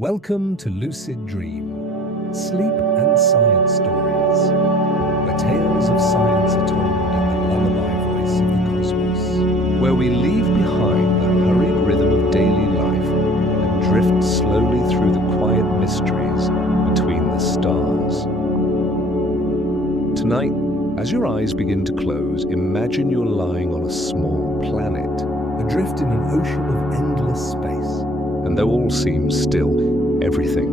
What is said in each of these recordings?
Welcome to Lucid Dream, sleep and science stories, where tales of science are told in the lullaby voice of the cosmos, where we leave behind the hurried rhythm of daily life and drift slowly through the quiet mysteries between the stars. Tonight, as your eyes begin to close, imagine you're lying on a small planet, adrift in an ocean of endless space. And though all seems still, everything,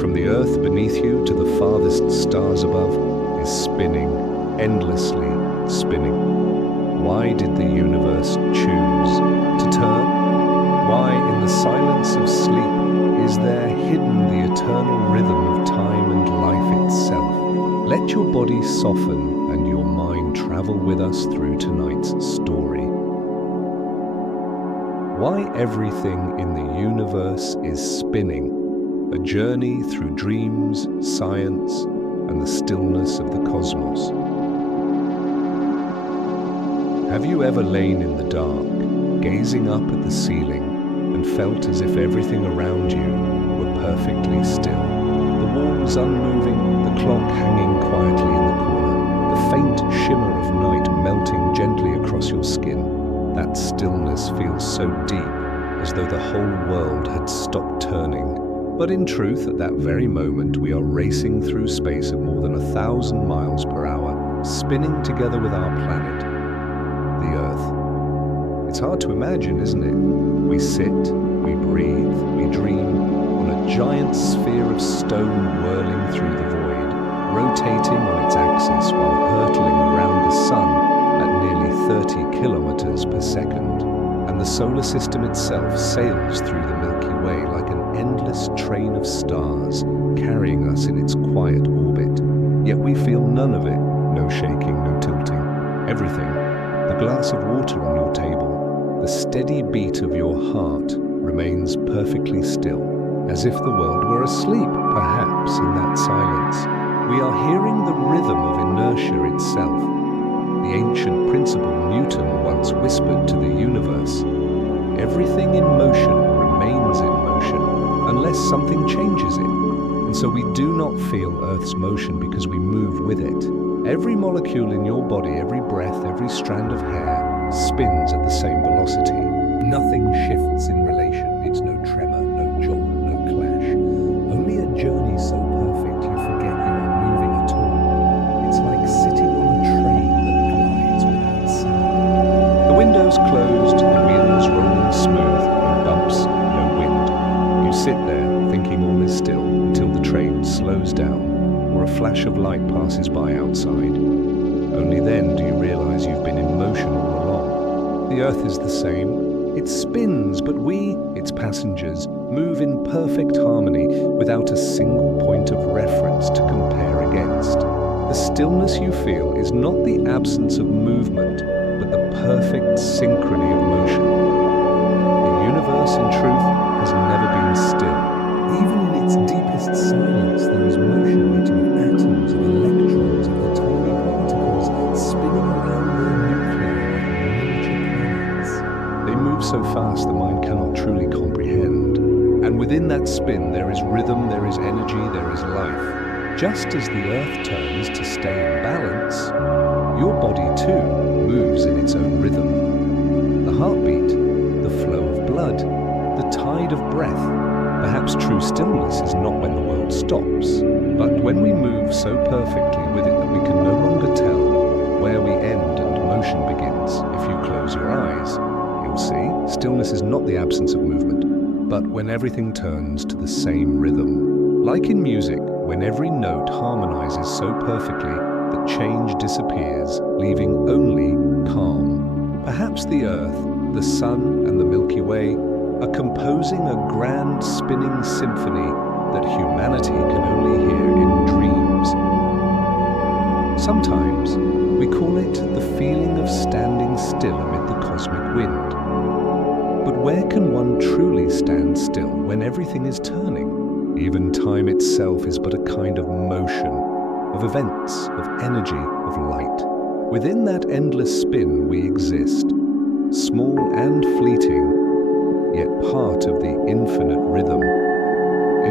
from the earth beneath you to the farthest stars above, is spinning, endlessly spinning. Why did the universe choose to turn? Why, in the silence of sleep, is there hidden the eternal rhythm of time and life itself? Let your body soften and your mind travel with us through tonight's story. Why everything in the universe is spinning, a journey through dreams, science, and the stillness of the cosmos. Have you ever lain in the dark, gazing up at the ceiling, and felt as if everything around you were perfectly still? The walls unmoving, the clock hanging quietly in the corner, the faint shimmer of night melting gently across your skin. That stillness feels so deep, as though the whole world had stopped turning. But in truth, at that very moment, we are racing through space at more than 1,000 miles per hour, spinning together with our planet, the Earth. It's hard to imagine, isn't it? We sit, we breathe, we dream, on a giant sphere of stone whirling through the void, rotating on its axis while hurtling around the sun at nearly 30 kilometers per second, and the solar system itself sails through the Milky Way like an endless train of stars, carrying us in its quiet orbit. Yet we feel none of it, no shaking, no tilting. Everything, the glass of water on your table, the steady beat of your heart, remains perfectly still, as if the world were asleep, perhaps, in that silence. We are hearing the rhythm of inertia itself. The ancient principle Newton once whispered to the universe, everything in motion remains in motion unless something changes it. And so we do not feel Earth's motion because we move with it. Every molecule in your body, every breath, every strand of hair spins at the same velocity. Nothing shifts in relation. It's no tremor, no jolt, no clash. Only a journey so perfect you forget you are moving at all. It's like sitting on a train that glides without sound. The windows closed, the wheels rolling smooth, no bumps, no wind. You sit there, thinking all is still, until the train slows down, or a flash of light passes by outside. Only then do you realize you've been in motion all along. The Earth is the same. It spins, but we, its passengers, move in perfect harmony without a single point of reference to compare against. The stillness you feel is not the absence of movement, but the perfect synchrony of motion. The universe, in truth, has never been still. Even in its deepest silence, there is motion between atoms of electrons, of the tiny particles spinning around their nuclei like miniature planets. They move so fast the mind cannot truly comprehend. And within that spin, there is rhythm, there is energy, there is life. Just as the Earth turns to stay in balance, your body too moves in its own rhythm. The heartbeat, the flow of blood, the tide of breath. Perhaps true stillness is not when the world stops, but when we move so perfectly with it that we can no longer tell where we end and motion begins. If you close your eyes, you'll see stillness is not the absence of movement, but when everything turns to the same rhythm. Like in music, when every note harmonizes so perfectly that change disappears, leaving only calm. Perhaps the Earth, the Sun, and the Milky Way are composing a grand spinning symphony that humanity can only hear in dreams. Sometimes we call it the feeling of standing still amid the cosmic wind. But where can one truly stand still when everything is turning? Even time itself is but a kind of motion, of events, of energy, of light. Within that endless spin we exist, small and fleeting, yet part of the infinite rhythm.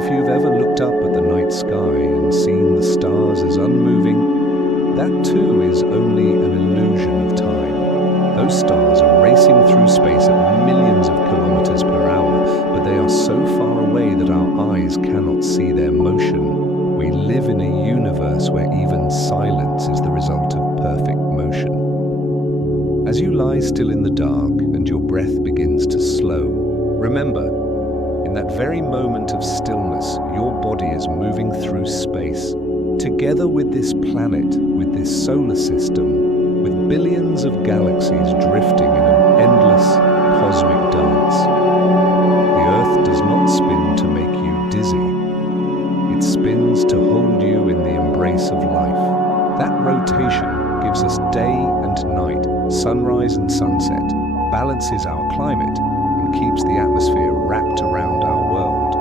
if you've ever looked up at the night sky and seen the stars as unmoving, that too is only an illusion of time. Those stars are racing through space at millions of kilometers per hour, but they are so far away that our eyes cannot see their motion. We live in a universe where even silence is the result of perfect motion. As you lie still in the dark and your breath begins to slow, remember, in that very moment of stillness, your body is moving through space, together with this planet, with this solar system, with billions of galaxies drifting in an endless cosmic dance. The Earth does not spin to make you dizzy. It spins to hold you in the embrace of life. That rotation gives us day and night, sunrise and sunset, balances our climate, and keeps the atmosphere wrapped around our world.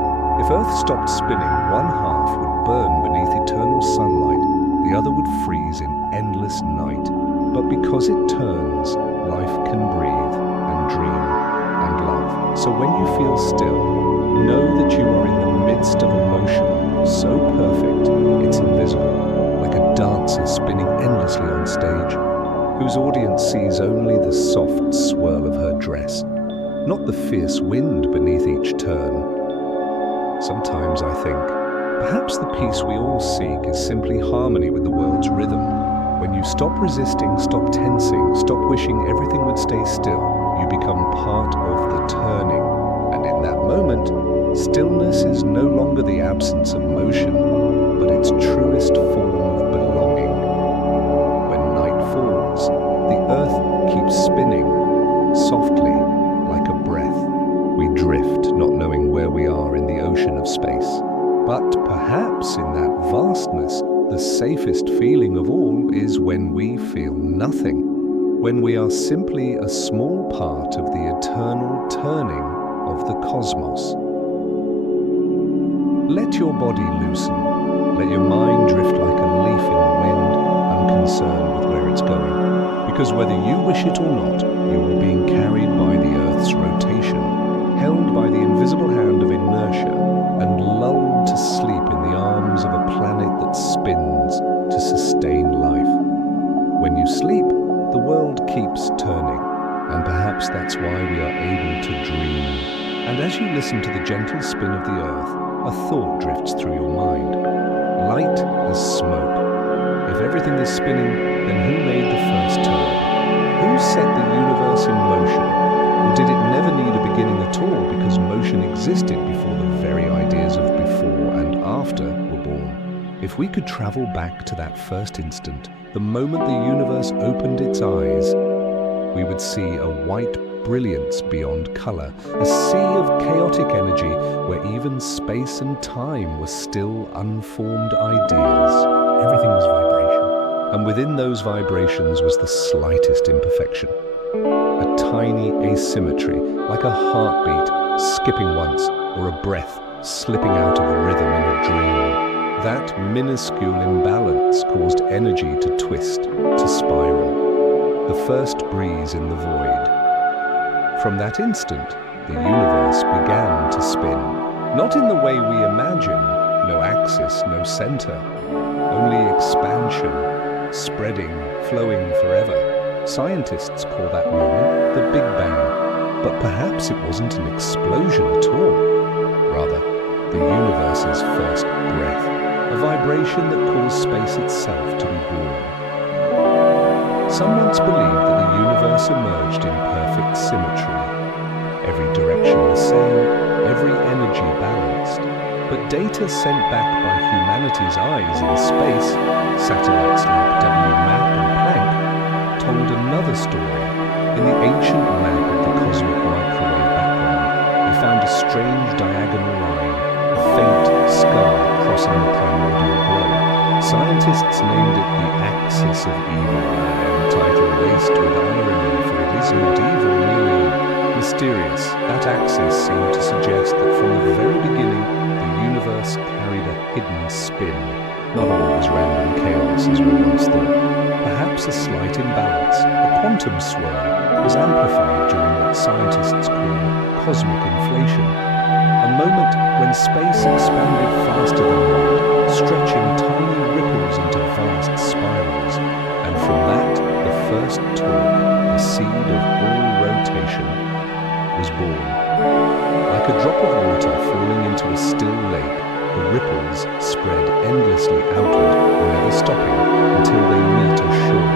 If Earth stopped spinning, one half would burn beneath eternal sunlight, the other would freeze in endless night. But because it turns, life can breathe and dream and love. So when you feel still, know that you are in the midst of a motion so perfect it's invisible, like a dancer spinning endlessly on stage, whose audience sees only the soft swirl of her dress, not the fierce wind beneath each turn. Sometimes I think, perhaps the peace we all seek is simply harmony with the world's rhythm. When you stop resisting, stop tensing, stop wishing everything would stay still, you become part of the turning. And in that moment, stillness is no longer the absence of motion, but its truest form of belonging. When night falls, the Earth keeps spinning, softly, like a breath. We drift, not knowing where we are in the ocean of space. But perhaps in that vastness, the safest feeling of all is when we feel nothing, when we are simply a small part of the eternal turning of the cosmos. Let your body loosen. Let your mind drift like a leaf in the wind, unconcerned with where it's going. Because whether you wish it or not, you are being carried by the Earth's rotation, held by the invisible hand of inertia, and lulled to sleep in the arms of a planet that spins to sustain life. When you sleep, the world keeps turning, and perhaps that's why we are able to dream. And as you listen to the gentle spin of the Earth, a thought drifts through your mind. Light as smoke. If everything is spinning, then who made the first turn? Who set the universe in motion? Or did it never need a beginning at all because motion existed before the very ideas of before and after were born? If we could travel back to that first instant, the moment the universe opened its eyes, we would see a white brilliance beyond color, a sea of chaotic energy where even space and time were still unformed ideas. Everything was vibration. And within those vibrations was the slightest imperfection. A tiny asymmetry, like a heartbeat skipping once, or a breath slipping out of rhythm in a dream. That minuscule imbalance caused energy to twist, to spiral. The first breeze in the void. From that instant, the universe began to spin. Not in the way we imagine, no axis, no center, only expansion, spreading, flowing forever. Scientists call that moment the Big Bang, but perhaps it wasn't an explosion at all. Rather, the universe's first breath, a vibration that caused space itself to be born. Some once believed that the universe emerged in perfect symmetry, every direction the same, every energy balanced. But data sent back by humanity's eyes in space, satellites like WMAP and Planck, told another story. In the ancient map of the cosmic microwave background, they found a strange diagonal line, a faint scar crossing the primordial globe. Scientists named it the axis of evil, and the title laced with irony, for it is not evil, merely mysterious. That axis seemed to suggest that from the very beginning, the universe carried a hidden spin. Not all was random chaos as we once thought. Perhaps a slight imbalance, a quantum swirl, was amplified during what scientists call cosmic inflation. A moment when space expanded faster than light, stretching tiny ripples into vast spirals, and from that, the first torque, the seed of all rotation, was born. Like a drop of water falling into a still lake, the ripples spread endlessly outward, never stopping until they meet a shore.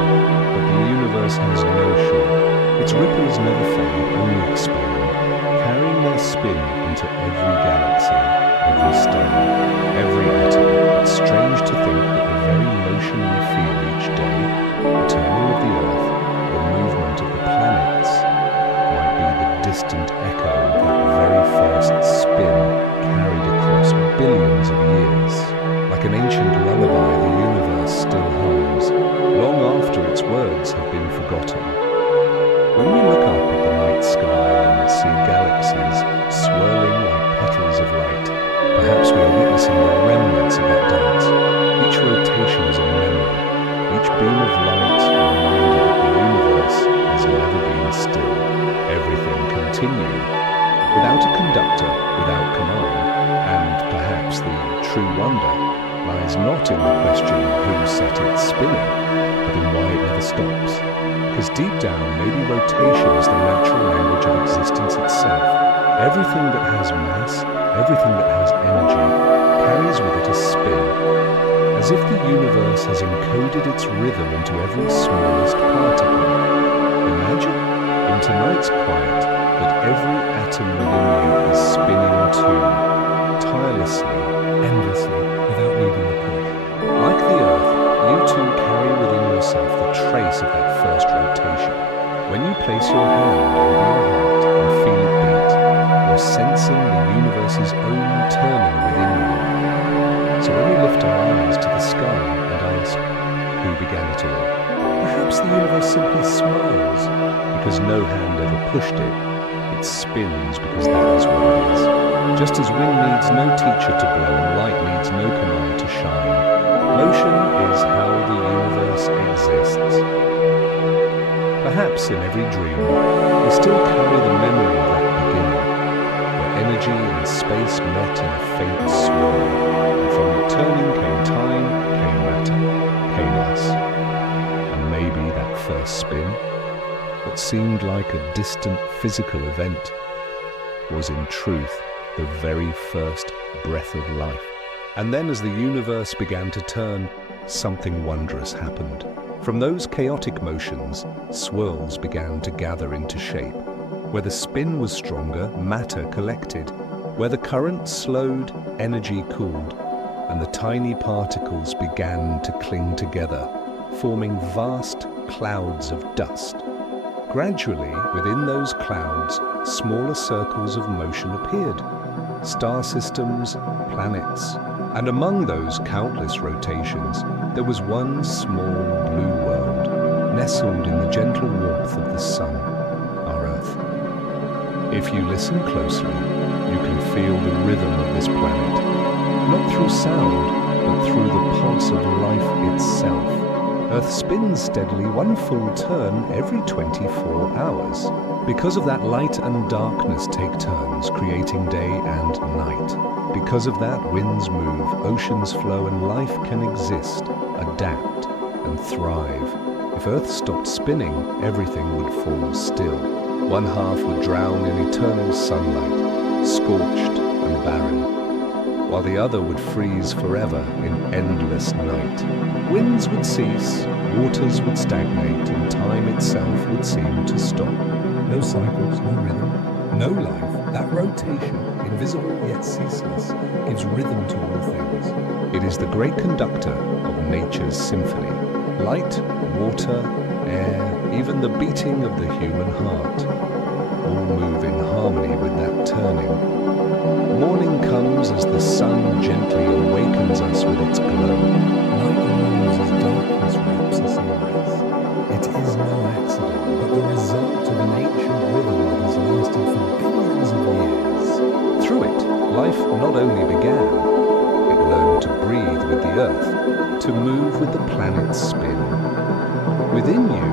But the universe has no shore. Its ripples never fade, only expand, carrying their spin into every galaxy, every star, every atom. It's strange to think that the very motion we feel each day, the turning of the Earth, the movement of the planets, might be the distant echo of that very first spin carried across billions of years. Like an ancient lullaby, the universe still hums, long after its words have been forgotten. When we look up at the night sky and see galaxies swirling like petals of light, perhaps we are witnessing the remnants of that dance. Each rotation is a memory, each beam of light a reminder that the universe has never been still. Everything continued, without a conductor, without command, and perhaps the true wonder lies not in the question who set it spinning, but in why it never stops. Because deep down, maybe rotation is the natural language of existence itself. Everything that has mass, everything that has energy, carries with it a spin, as if the universe has encoded its rhythm into every smallest particle. Imagine, in tonight's quiet, that every atom within you is spinning too, tirelessly, endlessly, without needing a push. Like the Earth, you too carry within yourself the trace of that first rotation. When you place your hand over your heart and feel it beat, you're sensing the universe's own turning within you. So when we lift our eyes to the sky and ask, who began it all? Perhaps the universe simply smiles, because no hand ever pushed it. It spins because that is what it is. Just as wind needs no teacher to blow and light needs no command to shine, motion is how the universe exists. Perhaps in every dream, we still carry the memory of that beginning, where energy and space met in a faint swirl, and from the turning came time, came matter, came us. And maybe that first spin, what seemed like a distant physical event, was in truth the very first breath of life. And then as the universe began to turn, something wondrous happened. From those chaotic motions, swirls began to gather into shape. Where the spin was stronger, matter collected. Where the current slowed, energy cooled, and the tiny particles began to cling together, forming vast clouds of dust. Gradually, within those clouds, smaller circles of motion appeared. Star systems, planets, and among those countless rotations, there was one small blue world, nestled in the gentle warmth of the sun, our Earth. If you listen closely, you can feel the rhythm of this planet, not through sound, but through the pulse of life itself. Earth spins steadily one full turn every 24 hours. Because of that, light and darkness take turns, creating day and night. Because of that, winds move, oceans flow, and life can exist, adapt, and thrive. If Earth stopped spinning, everything would fall still. One half would drown in eternal sunlight, scorched and barren, while the other would freeze forever in endless night. Winds would cease, waters would stagnate, and time itself would seem to stop. No cycles, no rhythm, no life. That rotation, invisible yet ceaseless, gives rhythm to all things. It is the great conductor of nature's symphony. Light, water, air, even the beating of the human heart, all move in harmony with that turning. Morning comes as the sun gently awakens us with its glow. Night arrives as darkness wraps us in rest. It is no accident, but the result of an ancient rhythm that has lasted for billions of years. Through it, life not only began, it learned to breathe with the Earth, to move with the planet's spin. Within you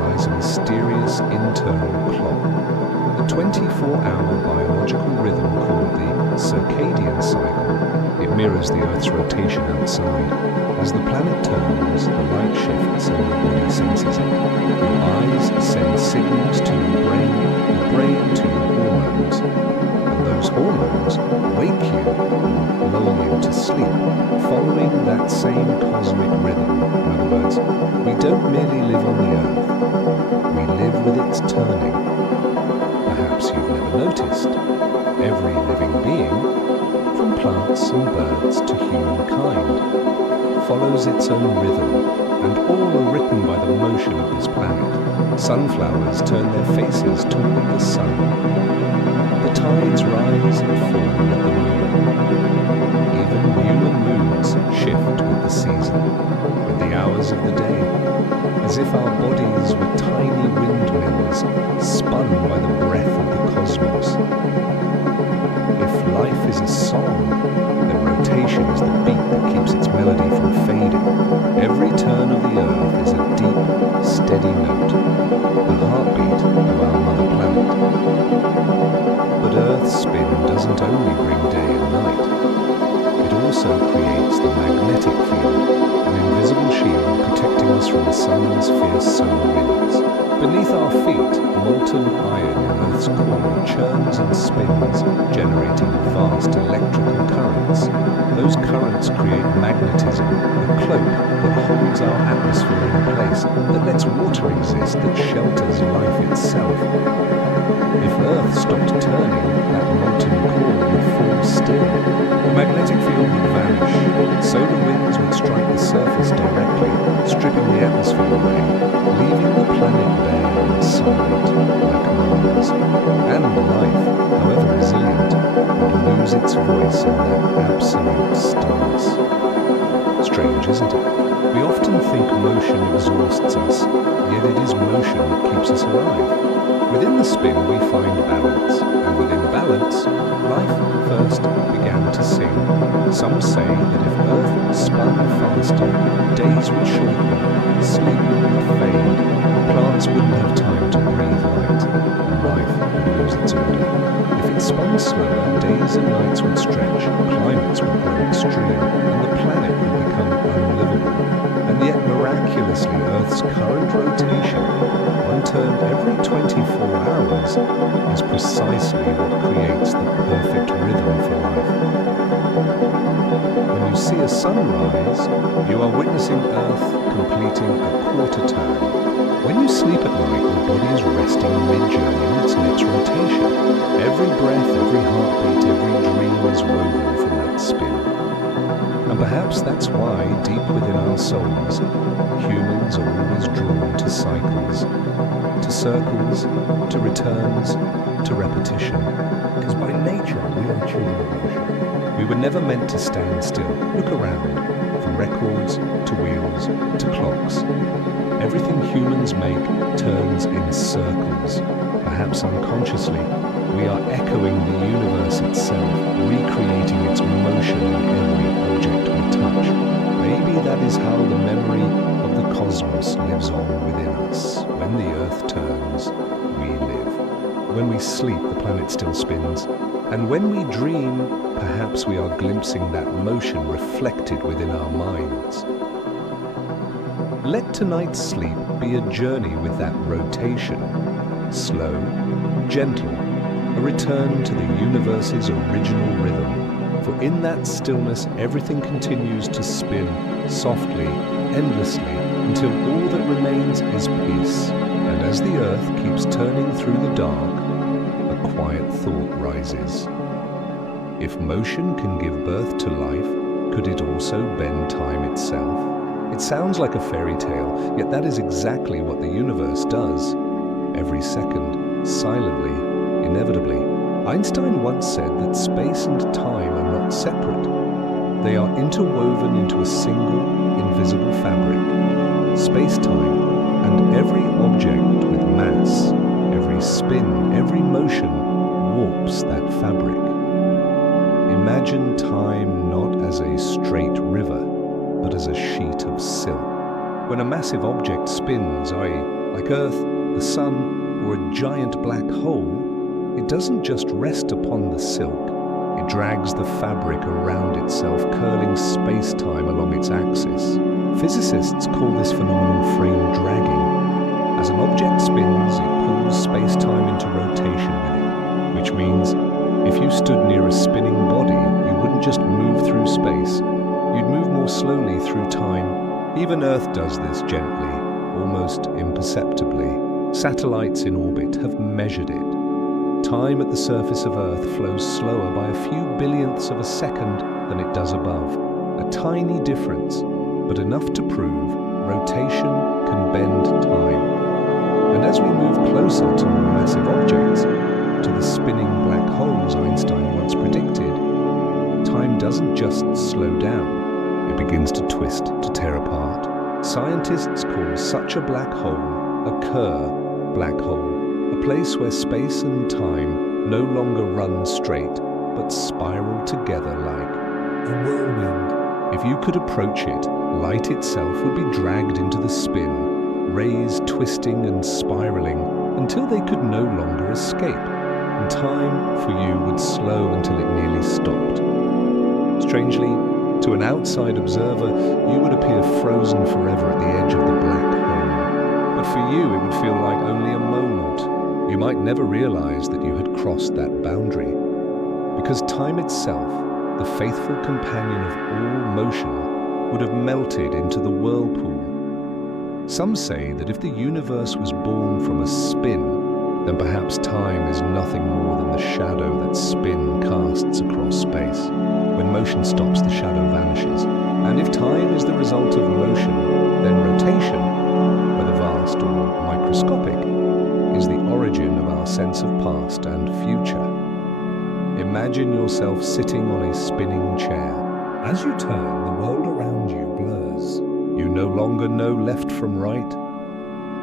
lies a mysterious internal clock, the 24-hour biological rhythm called the circadian cycle. It mirrors the Earth's rotation outside. As the planet turns, the light shifts and your body senses it. Your eyes send signals to your brain to your hormones. And those hormones wake you or lull you to sleep, following that same cosmic rhythm. In other words, we don't merely live on the Earth, we live with its turning. Perhaps you've never noticed. Every living being, from plants and birds to humankind, follows its own rhythm, and all are written by the motion of this planet. Sunflowers turn their faces toward the sun. The tides rise and fall with the moon. Even human moods shift with the season, with the hours of the day, as if our bodies were tiny windmills spun by the breath of the cosmos. If life is a song, then rotation is the beat that keeps its melody from fading. Every turn of the Earth is a deep, steady note, the heartbeat of our mother planet. But Earth's spin doesn't only bring day and night. It also creates the magnetic field, an invisible shield protecting us from the sun's fierce solar winds. Beneath our feet, molten iron in Earth's core churns and spins, generating vast electrical currents. Those currents create magnetism, a cloak that holds our atmosphere in place, that lets water exist, that shelters life itself. If Earth stopped turning, that molten core would fall still. The magnetic field would vanish. Solar winds would strike the surface directly, stripping the atmosphere away, leaving the planet bare and silent, like Mars. And life, however resilient, would lose its voice in that absolute stillness. Strange, isn't it? We often think motion exhausts us, yet it is motion that keeps us alive. Within the spin we find balance, and within balance, life first began to sing. Some say that if Earth spun faster, days would shorten, sleep would fade, plants wouldn't have time to breathe light, and life would lose its order. If it spun slower, days and nights would stretch, climates would grow extreme, and the planet would become unlivable. And yet miraculously, Earth's current rotation, one turn every 24 hours, is precisely what creates the perfect rhythm for life. When you see a sunrise, you are witnessing Earth completing a quarter turn. When you sleep at night, your body is resting mid-journey on its next rotation. Every breath, every heartbeat, every dream is woven from that spin. And perhaps that's why, deep within our souls, humans are always drawn to cycles, to circles, to returns, to repetition. Because by nature, we are children of motion. We were never meant to stand still. Look around, from records to wheels to clocks. Everything humans make turns in circles. Perhaps unconsciously, we are echoing the universe itself, recreating its motion in every object we touch. Maybe that is how the memory of the cosmos lives on within us. When the Earth turns, we live. When we sleep, the planet still spins. And when we dream, perhaps we are glimpsing that motion reflected within our minds. Let tonight's sleep be a journey with that rotation. Slow, gentle, a return to the universe's original rhythm. For in that stillness, everything continues to spin softly, endlessly, until all that remains is peace. And as the Earth keeps turning through the dark, a quiet thought rises. If motion can give birth to life, could it also bend time itself? It sounds like a fairy tale, yet that is exactly what the universe does. Every second, silently, inevitably. Einstein once said that space and time are not separate. They are interwoven into a single, invisible fabric. Space-time, and every object with mass, every spin, every motion, warps that fabric. Imagine time not as a straight river, but as a sheet of silk. When a massive object spins, i.e., like Earth, the Sun, or a giant black hole, it doesn't just rest upon the silk, it drags the fabric around itself, curling space-time along its axis. Physicists call this phenomenon frame dragging. As an object spins, it pulls space-time into rotation with it, which means if you stood near a spinning body, you wouldn't just move through space, you'd move more slowly through time. Even Earth does this gently, almost imperceptibly. Satellites in orbit have measured it. Time at the surface of Earth flows slower by a few billionths of a second than it does above. A tiny difference, but enough to prove rotation can bend time. And as we move closer to more massive objects, to the spinning black holes Einstein once predicted, time doesn't just slow down, it begins to twist, to tear apart. Scientists call such a black hole a Kerr black hole, a place where space and time no longer run straight, but spiral together like a whirlwind. If you could approach it, light itself would be dragged into the spin, rays twisting and spiraling until they could no longer escape, and time for you would slow until it nearly stopped. Strangely, to an outside observer, you would appear frozen forever at the edge of the black hole. But for you, it would feel like only a moment. You might never realize that you had crossed that boundary, because time itself, the faithful companion of all motion, would have melted into the whirlpool. Some say that if the universe was born from a spin, then perhaps time is nothing more than the shadow that spin casts across space. When motion stops, the shadow vanishes. And if time is the result of motion, then rotation, whether vast or microscopic, is the origin of our sense of past and future. Imagine yourself sitting on a spinning chair. As you turn, the world around you blurs. You no longer know left from right.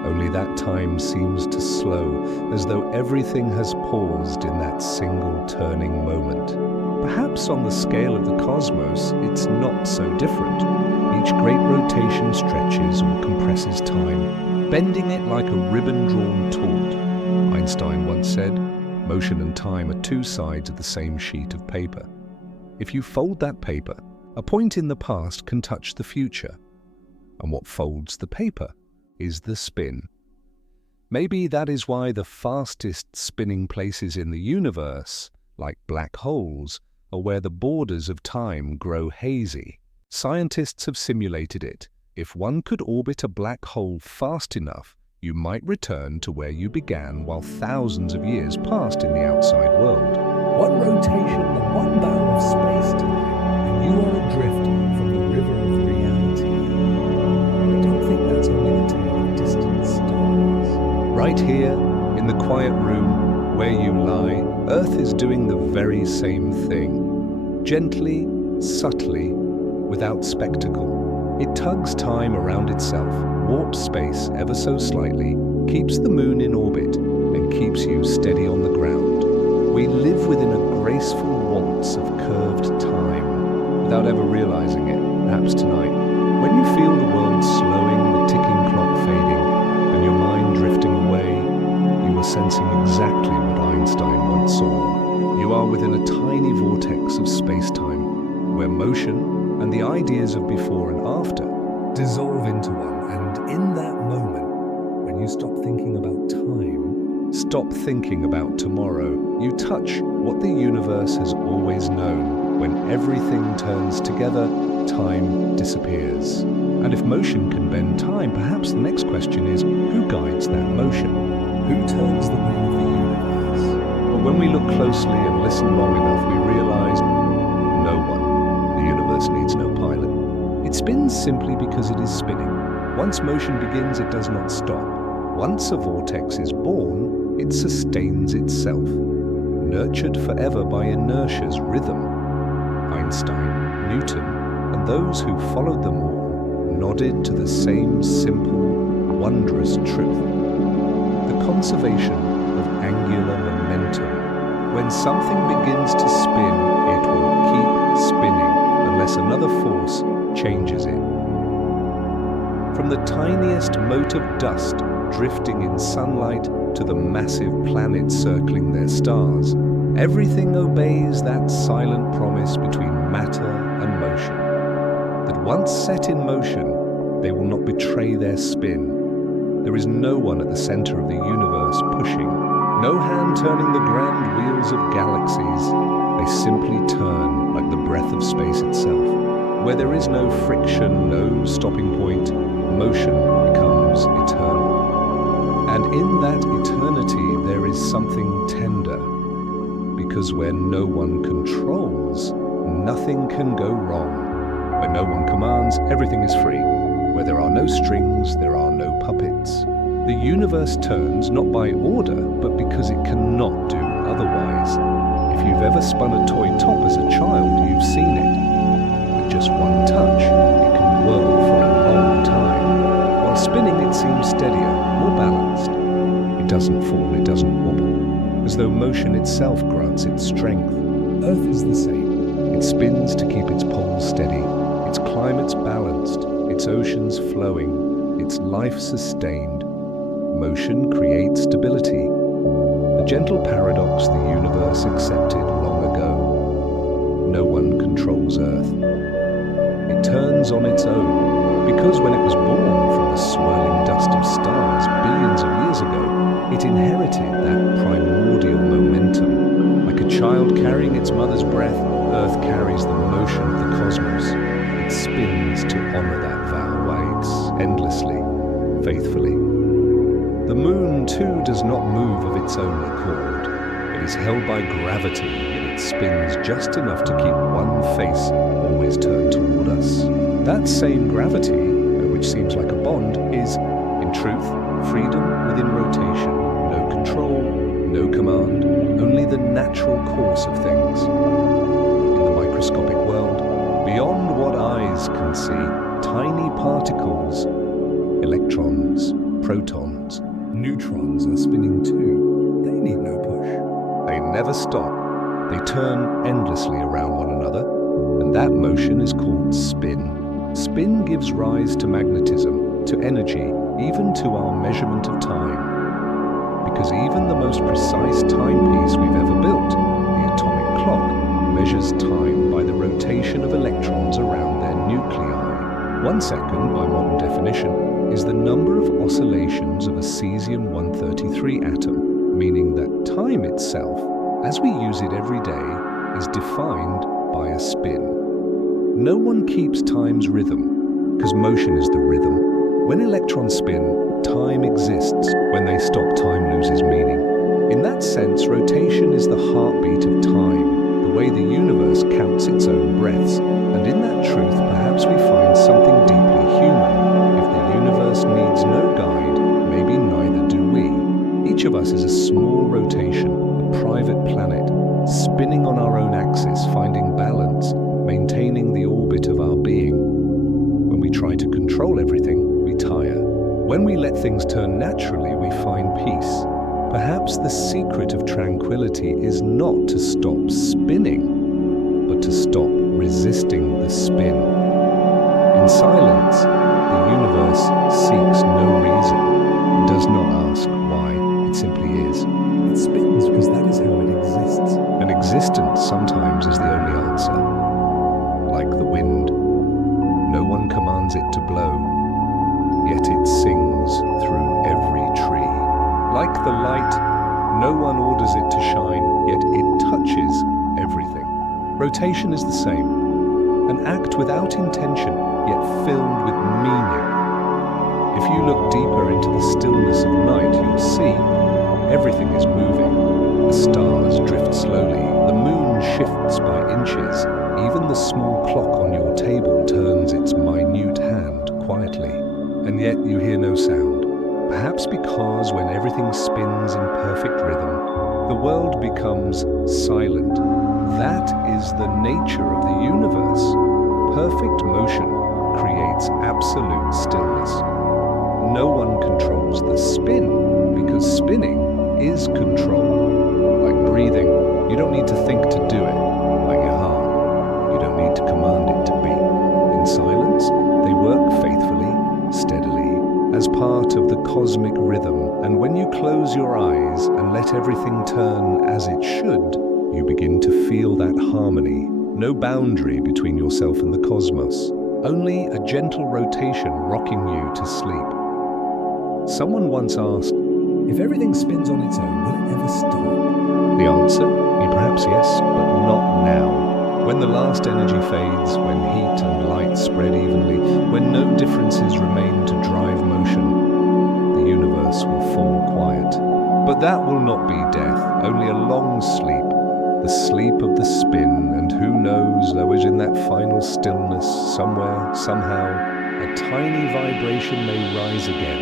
Only that time seems to slow, as though everything has paused in that single turning moment. Perhaps on the scale of the cosmos, it's not so different. Each great rotation stretches or compresses time, bending it like a ribbon-drawn taut. Einstein once said, "Motion and time are two sides of the same sheet of paper. If you fold that paper, a point in the past can touch the future. And what folds the paper is the spin." Maybe that is why the fastest spinning places in the universe, like black holes, are where the borders of time grow hazy. Scientists have simulated it. If one could orbit a black hole fast enough, you might return to where you began while thousands of years passed in the outside world. One rotation, one bow of space-time, and you are adrift from the river of reality. I don't think that's only the tale of distant stars. Right here, in the quiet room where you lie, Earth is doing the very same thing. Gently, subtly, without spectacle. It tugs time around itself, warps space ever so slightly, keeps the moon in orbit, and keeps you steady on the ground. We live within a graceful waltz of curved time, without ever realizing it. Perhaps tonight, when you feel the world slowing, the ticking clock fading, and your mind drifting away, you are sensing exactly what Einstein once saw. You are within a tiny vortex of space-time, where motion and the ideas of before and after dissolve into one, and in that moment, when you stop thinking about time, stop thinking about tomorrow, you touch what the universe has always known. When everything turns together, time disappears. And if motion can bend time, perhaps the next question is, who guides that motion? Who turns the wheel of the universe? But when we look closely and listen long enough, we realize no one. The universe needs no pilot. It spins simply because it is spinning. Once motion begins, it does not stop. Once a vortex is born, it sustains itself, nurtured forever by inertia's rhythm. Einstein, Newton, and those who followed them all nodded to the same simple, wondrous truth. The conservation of angular momentum. When something begins to spin, it will keep spinning unless another force changes it. From the tiniest mote of dust drifting in sunlight to the massive planets circling their stars, everything obeys that silent promise between matter and motion, that once set in motion, they will not betray their spin. There is no one at the center of the universe pushing, no hand turning the grand wheels of galaxies. They simply turn like the breath of space itself. Where there is no friction, no stopping point, motion becomes eternal. And in that eternity, there is something tender. Because where no one controls, nothing can go wrong. Where no one commands, everything is free. Where there are no strings, there are no puppets. The universe turns not by order, but because it cannot do otherwise. If you've ever spun a toy top as a child, you've seen it. With just one touch, it can whirl for a long time. While spinning, it seems steadier, more balanced. It doesn't fall, it doesn't wobble, as though motion itself grants it strength. Earth is the same. It spins to keep its poles steady, its climates balanced, its oceans flowing, its life sustained. Motion creates stability. A gentle paradox the universe accepted long ago. No one controls Earth. It turns on its own, because when it was born from the swirling dust of stars billions of years ago, it inherited that primordial momentum. Like a child carrying its mother's breath, Earth carries the motion of the cosmos. It spins to honor that vow, waves endlessly, faithfully. The moon, too, does not move of its own accord. It is held by gravity, yet it spins just enough to keep one face always turned toward us. That same gravity, which seems like a bond, is, in truth, freedom within rotation. No control, no command, only the natural course of things. In the microscopic world, beyond what eyes can see, tiny particles, electrons, protons, neutrons are spinning too. They need no push. They never stop. They turn endlessly around one another, and that motion is called spin. Spin gives rise to magnetism, to energy, even to our measurement of time. Because even the most precise timepiece we've ever built, the atomic clock, measures time by the rotation of electrons around their nuclei. 1 second, by modern definition, is the number of oscillations of a cesium-133 atom, meaning that time itself, as we use it every day, is defined by a spin. No one keeps time's rhythm, because motion is the rhythm. When electrons spin, time exists. When they stop, time loses meaning. In that sense, rotation is the heartbeat of time, the way the universe counts its own breaths, and in that truth, perhaps we find something deeply human. The universe needs no guide, maybe neither do we. Each of us is a small rotation, a private planet, spinning on our own axis, finding balance, maintaining the orbit of our being. When we try to control everything, we tire. When we let things turn naturally, we find peace. Perhaps the secret of tranquility is not to stop spinning, but to stop resisting the spin. In silence, the universe seeks no reason, does not ask why, it simply is. It spins because that is how it exists. And existence sometimes is the only answer. Like the wind, no one commands it to blow, yet it sings through every tree. Like the light, no one orders it to shine, yet it touches everything. Rotation is the same, an act without intention, yet filled with meaning. If you look deeper into the stillness of night, you'll see everything is moving. The stars drift slowly, the moon shifts by inches, even the small clock on your table turns its minute hand quietly, and yet you hear no sound. Perhaps because when everything spins in perfect rhythm, the world becomes silent. That is the nature of the universe. Perfect motion creates absolute stillness. No one controls the spin, because spinning is control. Like breathing, you don't need to think to do it. Like your heart, you don't need to command it to beat. In silence, they work faithfully, steadily, as part of the cosmic rhythm, And when you close your eyes and let everything turn as it should, you begin to feel that harmony. No boundary between yourself and the cosmos. Only a gentle rotation rocking you to sleep. Someone once asked, if everything spins on its own, will it ever stop? The answer? Perhaps yes, but not now. When the last energy fades, when heat and light spread evenly, when no differences remain to drive motion, the universe will fall quiet. But that will not be death, only a long sleep. The sleep of the spin, and who knows, there is in that final stillness, somewhere, somehow, a tiny vibration may rise again,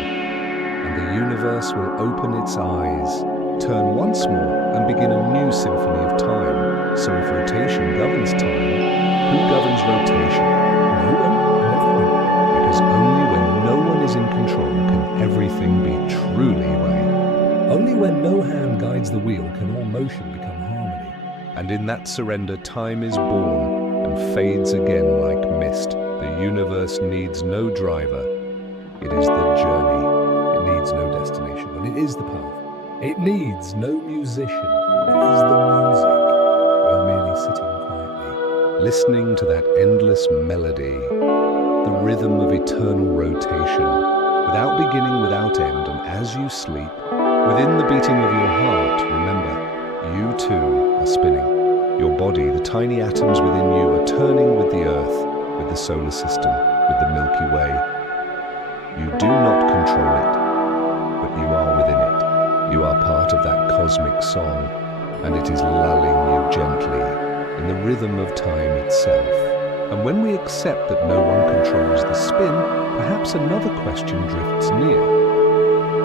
and the universe will open its eyes, turn once more, and begin a new symphony of time. So if rotation governs time, who governs rotation? No one. Because only when no one is in control can everything be truly right. Only when no hand guides the wheel can all motion become harmony. And in that surrender, time is born and fades again like mist. The universe needs no driver. It is the journey. It needs no destination, but it is the path. It needs no musician. It is the music. We are merely sitting quietly, listening to that endless melody, the rhythm of eternal rotation, without beginning, without end, and as you sleep, within the beating of your heart, remember, you too are spinning. Your body, the tiny atoms within you, are turning with the Earth, with the solar system, with the Milky Way. You do not control it, but you are within it. You are part of that cosmic song, and it is lulling you gently in the rhythm of time itself. And when we accept that no one controls the spin, perhaps another question drifts near.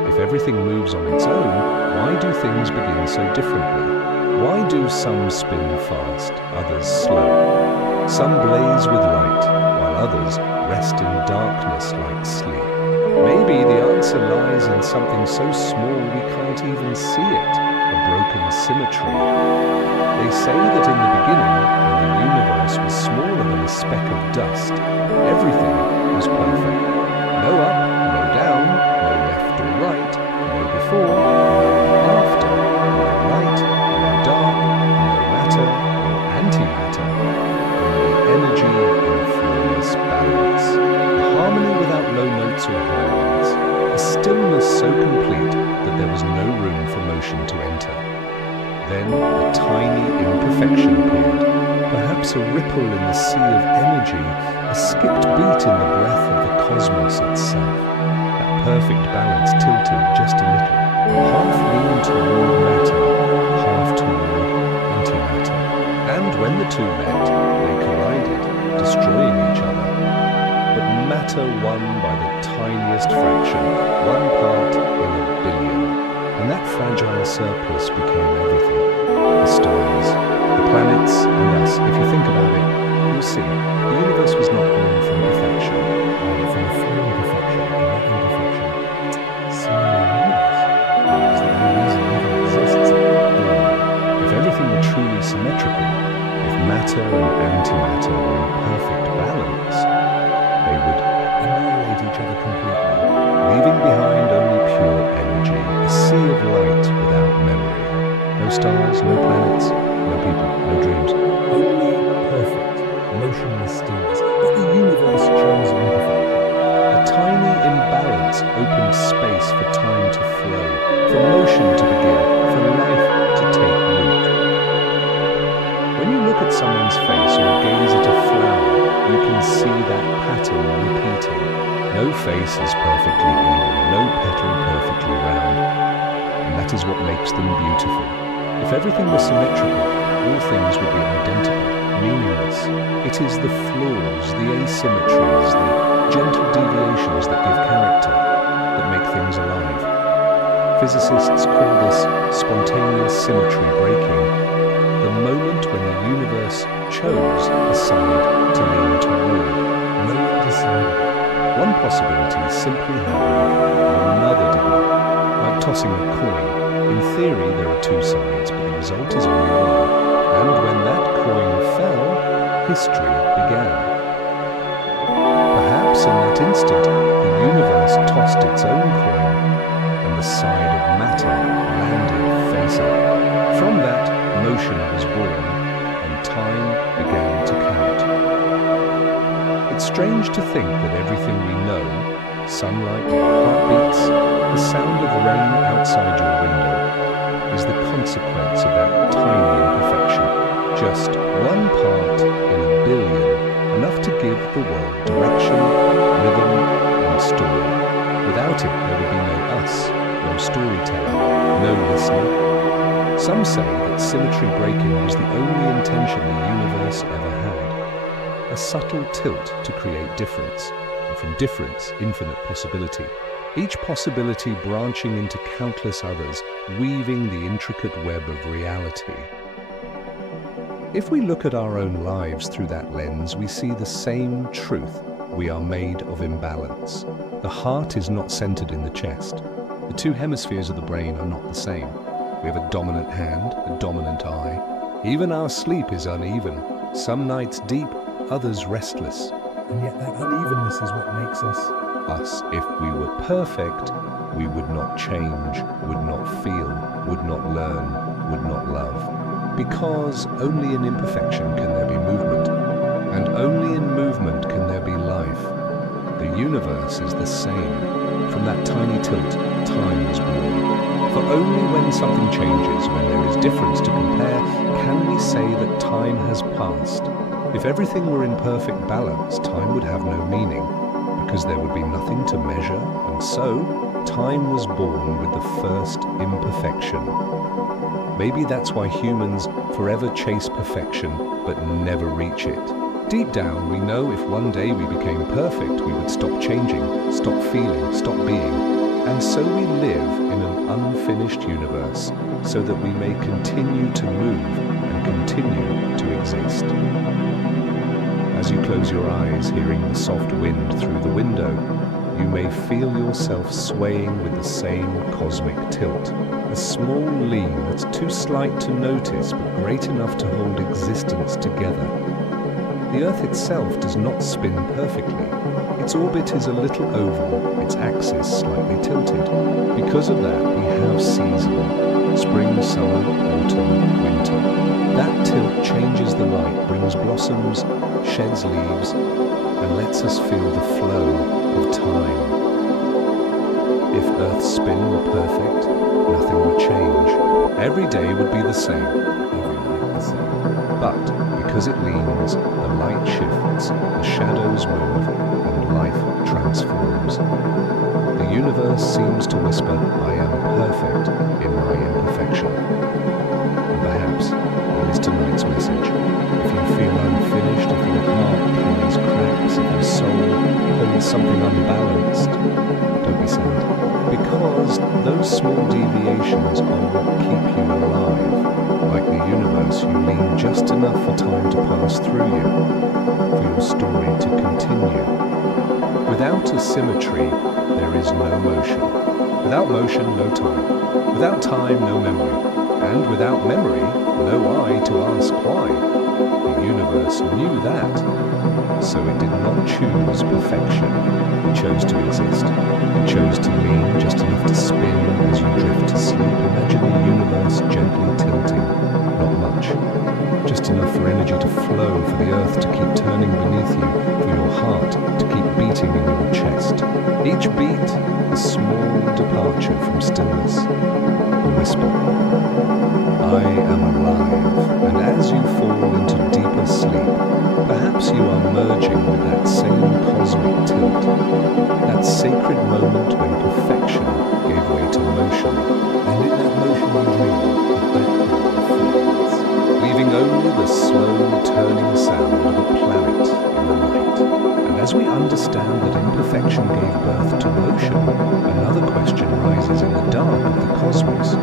If everything moves on its own, why do things begin so differently? Why do some spin fast, others slow? Some blaze with light, while others rest in darkness like sleep. Maybe the answer lies in something so small we can't even see it, a broken symmetry. They say that in the beginning, when the universe was smaller than a speck of dust, everything was perfect. No up, no down, no left or right, no before, no after, no light, no dark, no matter or antimatter, only energy in flawless balance. A harmony without low notes or high ones, a stillness so complete that there was no room for motion to enter. Then a tiny imperfection appeared, perhaps a ripple in the sea of energy, a skipped beat in the breath of the cosmos itself. That perfect balance tilted just a little, half leaned toward matter, half toward antimatter. And when the two met, they collided, destroying each other. But matter won by the tiniest fraction, 1 part in a billion. And that fragile surplus became everything. The stars, the planets, and us. If you think about it, you'll see, the universe was not born from perfection, but from a full imperfection, and that imperfection seemingly is the only reason even exists. If everything were truly symmetrical, if matter and antimatter were in perfect balance, they would annihilate each other completely, leaving behind only pure energy, a sea of light without memory. No stars, no planets, no people, no dreams. Only perfect, motionless stillness. But the universe chose imperfection. A tiny imbalance opened space for time to flow, for motion to begin, for life to take root. When you look at someone's face or gaze at a flower, you can see that pattern repeating. No face is perfectly even, no petal perfectly round. And that is what makes them beautiful. If everything was symmetrical, all things would be identical, meaningless. It is the flaws, the asymmetries, the gentle deviations that give character, that make things alive. Physicists call this spontaneous symmetry breaking, the moment when the universe chose a side to lean toward. No one decided. One possibility simply happened, and another didn't. Like tossing a coin. In theory, there are two sides, but the result is only one. And when that coin fell, history began. Perhaps in that instant, the universe tossed its own coin, and the the side of matter landed face up. From that, motion was born, and time began to count. It's strange to think that everything we know, sunlight, heartbeats, the sound of rain outside your window, is the consequence of that tiny imperfection. Just one part in a billion, enough to give the world direction, rhythm, and story. Without it, there would be no us, no storyteller, no listener. Some say that symmetry breaking was the only intention the universe ever had. A subtle tilt to create difference, and from difference, infinite possibility. Each possibility branching into countless others, weaving the intricate web of reality. If we look at our own lives through that lens, we see the same truth. We are made of imbalance. The heart is not centered in the chest. The two hemispheres of the brain are not the same. We have a dominant hand, a dominant eye. Even our sleep is uneven. Some nights deep, others restless. And yet that unevenness is what makes us us. If we were perfect, we would not change, would not feel, would not learn, would not love. Because only in imperfection can there be movement, and only in movement can there be life. The universe is the same. From that tiny tilt, time was born. For only when something changes, when there is difference to compare, can we say that time has passed. If everything were in perfect balance, time would have no meaning, because there would be nothing to measure, and so, time was born with the first imperfection. Maybe that's why humans forever chase perfection, but never reach it. Deep down, we know if one day we became perfect, we would stop changing, stop feeling, stop being. And so we live in an unfinished universe, so that we may continue to move and continue to exist. As you close your eyes, hearing the soft wind through the window, you may feel yourself swaying with the same cosmic tilt. A small lean that's too slight to notice, but great enough to hold existence together. The Earth itself does not spin perfectly. Its orbit is a little oval, its axis slightly tilted. Because of that, we have season: spring, summer, autumn, winter. That tilt changes the light, brings blossoms, sheds leaves, and lets us feel the flow of time. If Earth's spin were perfect, nothing would change. Every day would be the same, every night the same. But because it leans, the light shifts, the shadows move, and life transforms. The universe seems to whisper, I am perfect in my imperfection. And perhaps that is tonight's message. If you feel unfinished, if your heart carries cracks, if your soul holds something unbalanced, don't be sad. Because those small deviations are what keep you alive. Like the universe, you lean just enough for time to pass through you, for your story to continue. Without a symmetry, there is no motion. Without motion, no time. Without time, no memory. And without memory, no I to ask why. The universe knew that. So it did not choose perfection. It chose to exist. It chose to lean just enough to spin as you drift to sleep. Imagine the universe gently tilting. Not much. Just enough for energy to flow, for the earth to keep turning beneath you, for your heart to keep beating in your chest. Each beat, a small departure from stillness. A whisper. I am alive. And as you fall into deeper sleep, perhaps you are merging with that same cosmic tilt, that sacred moment when perfection gave way to motion. and in that motion you dream, the background fades, leaving only the slow turning sound of a planet in the night. And as we understand that imperfection gave birth to motion, another question rises in the dark of the cosmos.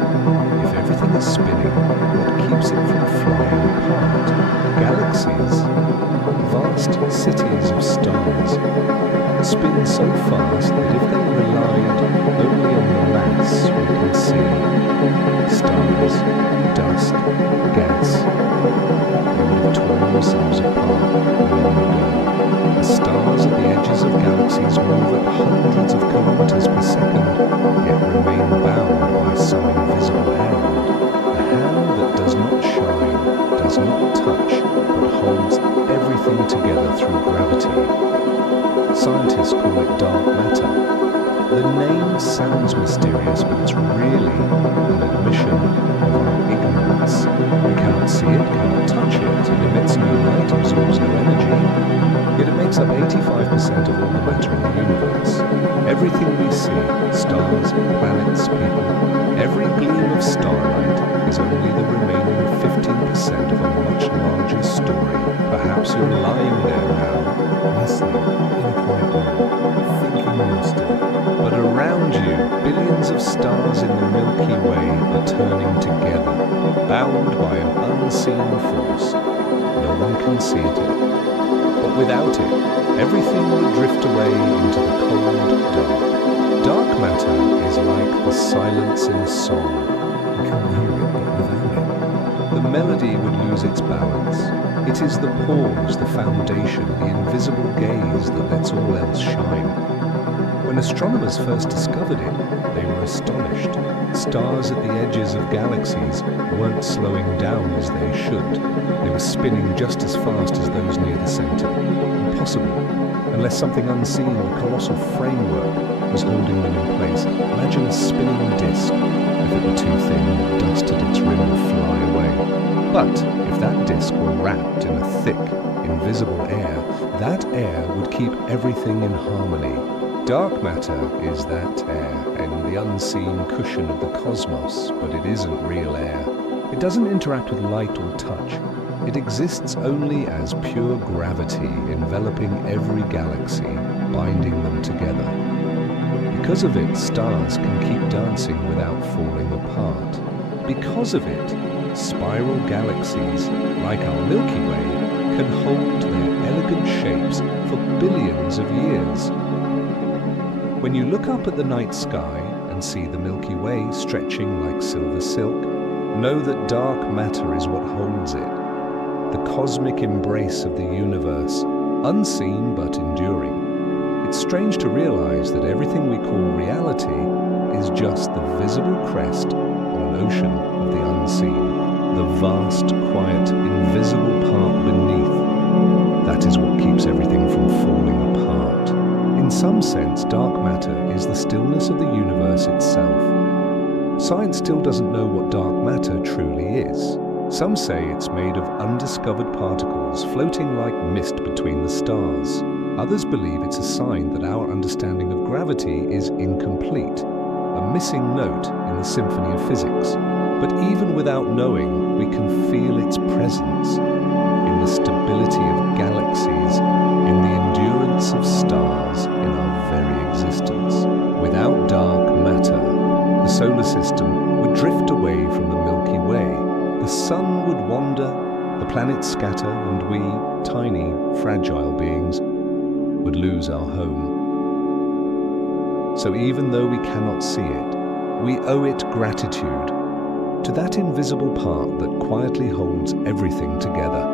If everything is spinning, what keeps it from flying apart? Galaxies, vast cities of stars, spin so fast that if they relied only on the mass we can see, stars, dust, gas, they would have torn themselves apart long ago. The stars at the edges of galaxies move at hundreds of kilometers per second, yet remain bound Scientists call it dark matter. The name sounds mysterious, but it's really an admission of our ignorance. We cannot see it, cannot touch it. It emits no light, absorbs no energy. Yet it makes up 85% of all the matter in the universe. Everything we see, stars, planets, people, every gleam of starlight is only the remaining 15% of a much larger story. Perhaps you're lying there now, listening in a quiet room, thinking more still. but around you, billions of stars in the Milky Way are turning together, bound by an unseen force. No one can see it yet. But without it, everything would drift away into the cold dark. Dark matter is like the silence in a song. You can hear it, but without it, The melody would lose its balance. It is the pause, the foundation, the invisible gaze that lets all else shine. When astronomers first discovered it, they were astonished. Stars at the edges of galaxies weren't slowing down as they should. They were spinning just as fast as those near the center. Impossible, unless something unseen, a colossal framework, was holding them in place. Imagine a spinning disk. If it were too thin, dust at its rim would fly away. But if that disk were wrapped in a thick, invisible air, that air would keep everything in harmony. Dark matter is that air and the unseen cushion of the cosmos, but it isn't real air. It doesn't interact with light or touch. It exists only as pure gravity enveloping every galaxy, binding them together. Because of it, stars can keep dancing without falling apart. Because of it, spiral galaxies, like our Milky Way, can hold their elegant shapes for billions of years. When you look up at the night sky and see the Milky Way stretching like silver silk, know that dark matter is what holds it. The cosmic embrace of the universe, unseen but enduring. It's strange to realize that everything we call reality is just the visible crest on an ocean of the unseen, the vast, quiet, invisible part beneath. That is what keeps everything from falling apart. In some sense, dark matter is the stillness of the universe itself. Science still doesn't know what dark matter truly is. Some say it's made of undiscovered particles floating like mist between the stars. Others believe it's a sign that our understanding of gravity is incomplete, a missing note in the symphony of physics. But even without knowing, we can feel its presence in the stability of galaxies, in the endurance of stars, in our very existence. Without dark matter, the solar system would drift away from the Milky Way. The sun would wander, the planets scatter, and we, tiny, fragile beings, would lose our home. So even though we cannot see it, we owe it gratitude to that invisible part that quietly holds everything together.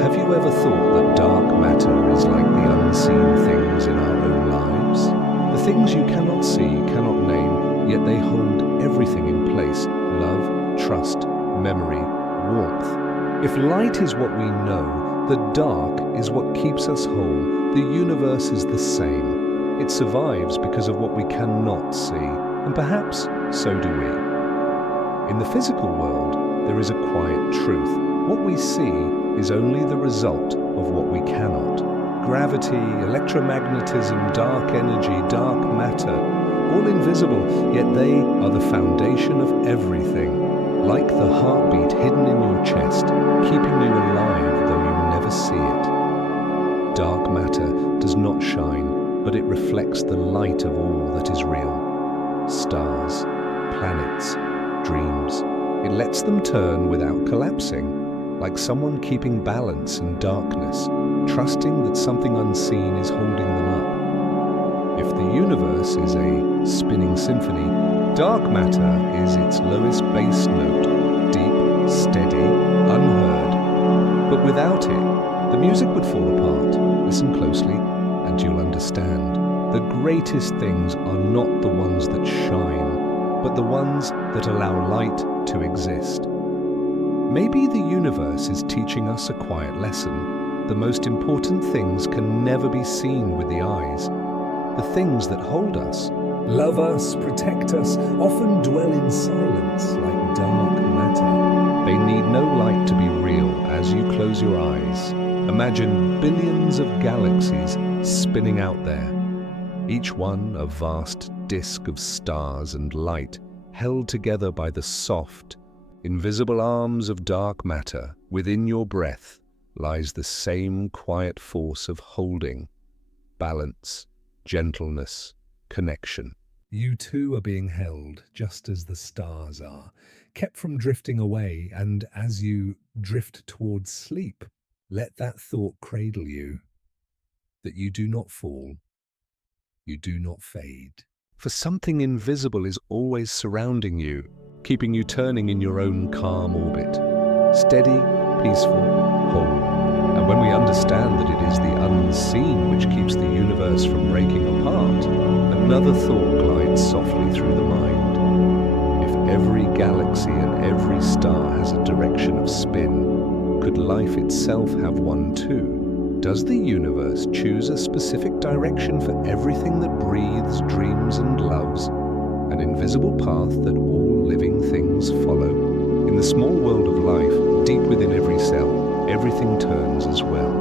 Have you ever thought that dark matter is like the unseen things in our own lives? The things you cannot see, cannot name, yet they hold everything in place. Love, trust, memory, warmth. If light is what we know, the dark is what keeps us whole. The universe is the same. It survives because of what we cannot see, and perhaps so do we. In the physical world, there is a quiet truth. What we see is only the result of what we cannot. Gravity, electromagnetism, dark energy, dark matter, all invisible, yet they are the foundation of everything. Like the heartbeat hidden in your chest, keeping you alive though you never see it. Dark matter does not shine, but it reflects the light of all that is real. Stars, planets, dreams. It lets them turn without collapsing, like someone keeping balance in darkness, trusting that something unseen is holding them up. If the universe is a spinning symphony, dark matter is its lowest bass note, deep, steady, unheard. But without it, the music would fall apart. Listen closely, and you'll understand. The greatest things are not the ones that shine, but the ones that allow light to exist. Maybe the universe is teaching us a quiet lesson. the most important things can never be seen with the eyes. The things that hold us, love us, protect us, often dwell in silence like dark matter. They need no light to be real as you close your eyes. Imagine billions of galaxies spinning out there, each one a vast disk of stars and light held together by the soft, invisible arms of dark matter. Within your breath lies the same quiet force of holding, balance, gentleness, connection. You too are being held just as the stars are, kept from drifting away, and as you drift towards sleep, let that thought cradle you, that you do not fall, you do not fade. For something invisible is always surrounding you, keeping you turning in your own calm orbit, steady, peaceful, whole. And when we understand that it is the unseen which keeps the universe from breaking apart, another thought glides softly through the mind. If every galaxy and every star has a direction of spin, could life itself have one too? Does the universe choose a specific direction for everything that breathes, dreams, and loves? An invisible path that all living things follow? In the small world of life, deep within every cell, everything turns as well.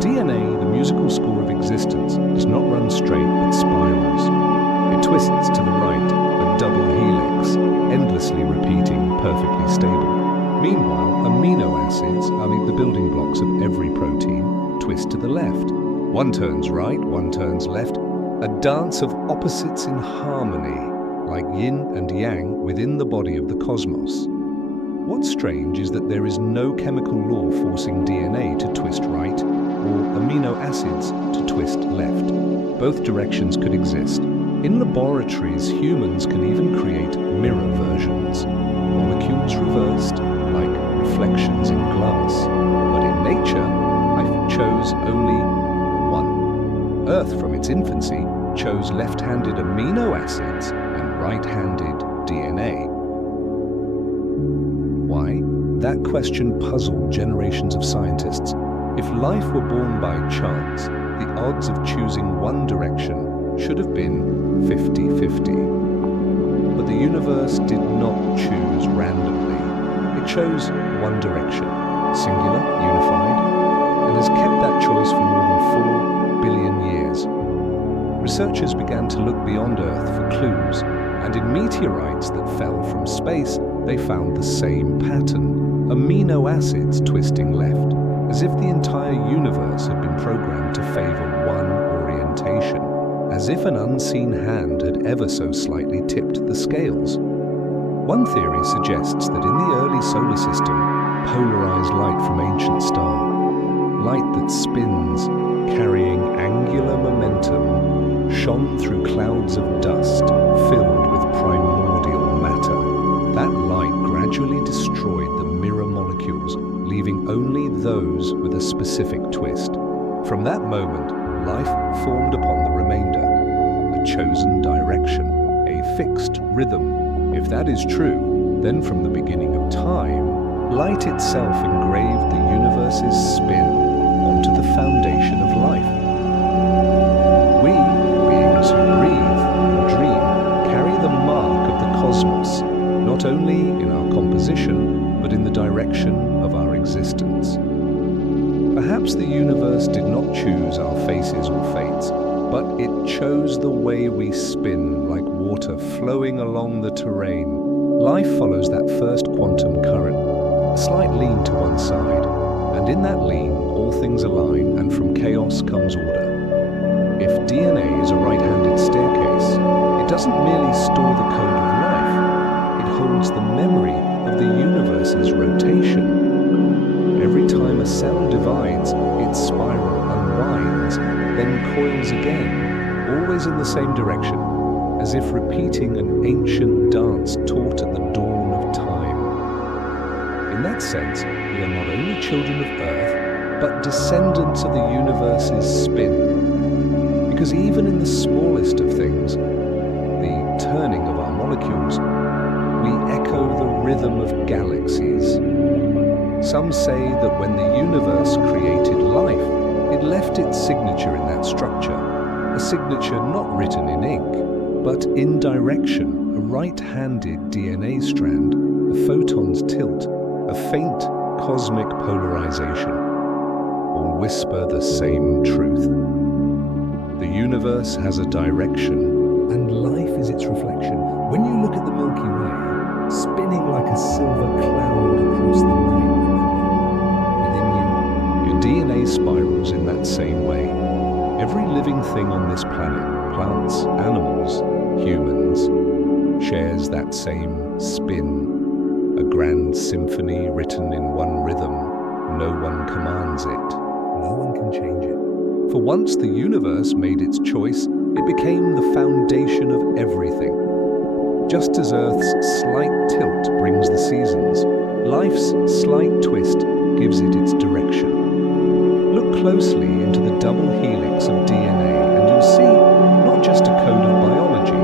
DNA, the musical score of existence, does not run straight but spirals. It twists to the right, a double helix, endlessly repeating, perfectly stable. Meanwhile, amino acids, the building blocks of every protein, twist to the left. One turns right, one turns left, a dance of opposites in harmony, like yin and yang within the body of the cosmos. What's strange is that there is no chemical law forcing DNA to twist right or amino acids to twist left. Both directions could exist. In laboratories, humans can even create mirror versions, molecules reversed, like reflections in glass. But in nature, life chose only one. Earth, from its infancy, chose left-handed amino acids and right-handed DNA. Why? That question puzzled generations of scientists. If life were born by chance, the odds of choosing one direction should have been 50-50. But the universe did not choose randomly. It chose one direction, singular, unified, and has kept that choice for more than 4 billion years. Researchers began to look beyond Earth for clues, and in meteorites that fell from space, they found the same pattern, amino acids twisting left, as if the entire universe had been programmed to favor one orientation, as if an unseen hand had ever so slightly tipped the scales. One theory suggests that in the early solar system, polarized light from ancient star, light that spins, carrying angular momentum, shone through clouds of dust filled with primordial matter. That light gradually destroyed the mirror molecules, leaving only those with a specific twist. From that moment, life formed upon the remainder, a chosen direction, a fixed rhythm. If that is true, then from the beginning of time, light itself engraved the universe's spin onto the foundation of life. We, beings who breathe and dream, carry the mark of the cosmos, not only in our composition, but in the direction of our existence. Perhaps the universe did not choose our faces or fates, but it chose the way we spin like water flowing along the terrain. Life follows that first quantum current, a slight lean to one side, and in that lean, all things align, and from chaos comes order. If DNA is a right-handed staircase, it doesn't merely store the code of life, it holds the memory of the universe's rotation. Every time a cell divides, its spiral unwinds, then coils again, always in the same direction, as if repeating an ancient dance taught at the dawn of time. In that sense, we are not only children of Earth, but descendants of the universe's spin. Because even in the smallest of things, the turning of our molecules, we echo the rhythm of galaxies. Some say that when the universe created life, it left its signature in that structure, a signature not written in ink, but in direction, a right-handed DNA strand, a photon's tilt, a faint cosmic polarization. All whisper the same truth. The universe has a direction, and life is its reflection. When you look at the Milky Way, spinning like a silver cloud across the night, remember, within you, your DNA spirals in that same way. Every living thing on this planet, plants, animals, humans, shares that same spin, a grand symphony written in one rhythm. No one commands it. no one can change it. For once the universe made its choice, it became the foundation of everything. Just as Earth's slight tilt brings the seasons, life's slight twist gives it its direction. Look closely into the double helix of DNA and you'll see not just a code of biology,